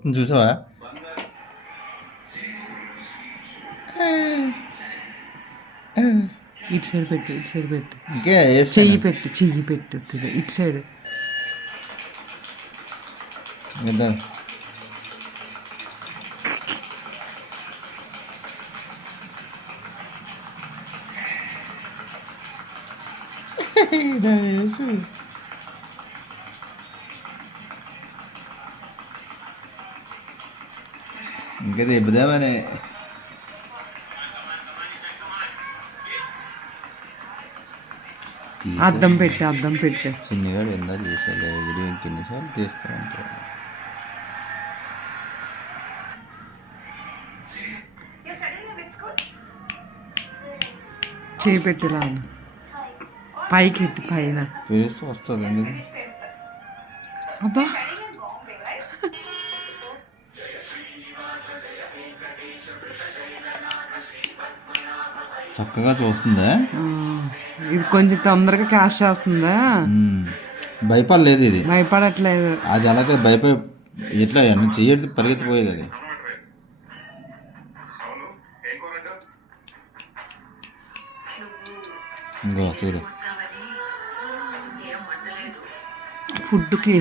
వస్తుంది చూసావా? ఇటు సైడ్ పెట్టు, ఇటు సైడ్ పెట్టు, ఇంకే చెయ్యి పెట్టు, చెయ్యి పెట్టు ఇటు సైడ్. ఇంకా దెబ్బదేమని అద్దం పెట్టు, అద్దం పెట్టు. చిన్నగా ఎంత చేసాడు వీడియో ఇంకెన్నిసార్లు తీస్తామంటే చేయి పెట్టు రాను, పైకి ఎట్టు, పైన పిలుస్తూ వస్తుంది అండి. అబ్బా చక్కగా చూస్తుందా? ఇది కొంచెం తొందరగా క్యాష్ చేస్తుందా? భయపడలేదు, ఇది భయపడట్లేదు. అది అలాగే ఎట్లా చెయ్యడితే పరిగెత్తిపోయేది అది. ఇంకో చూడు ఫుడ్కి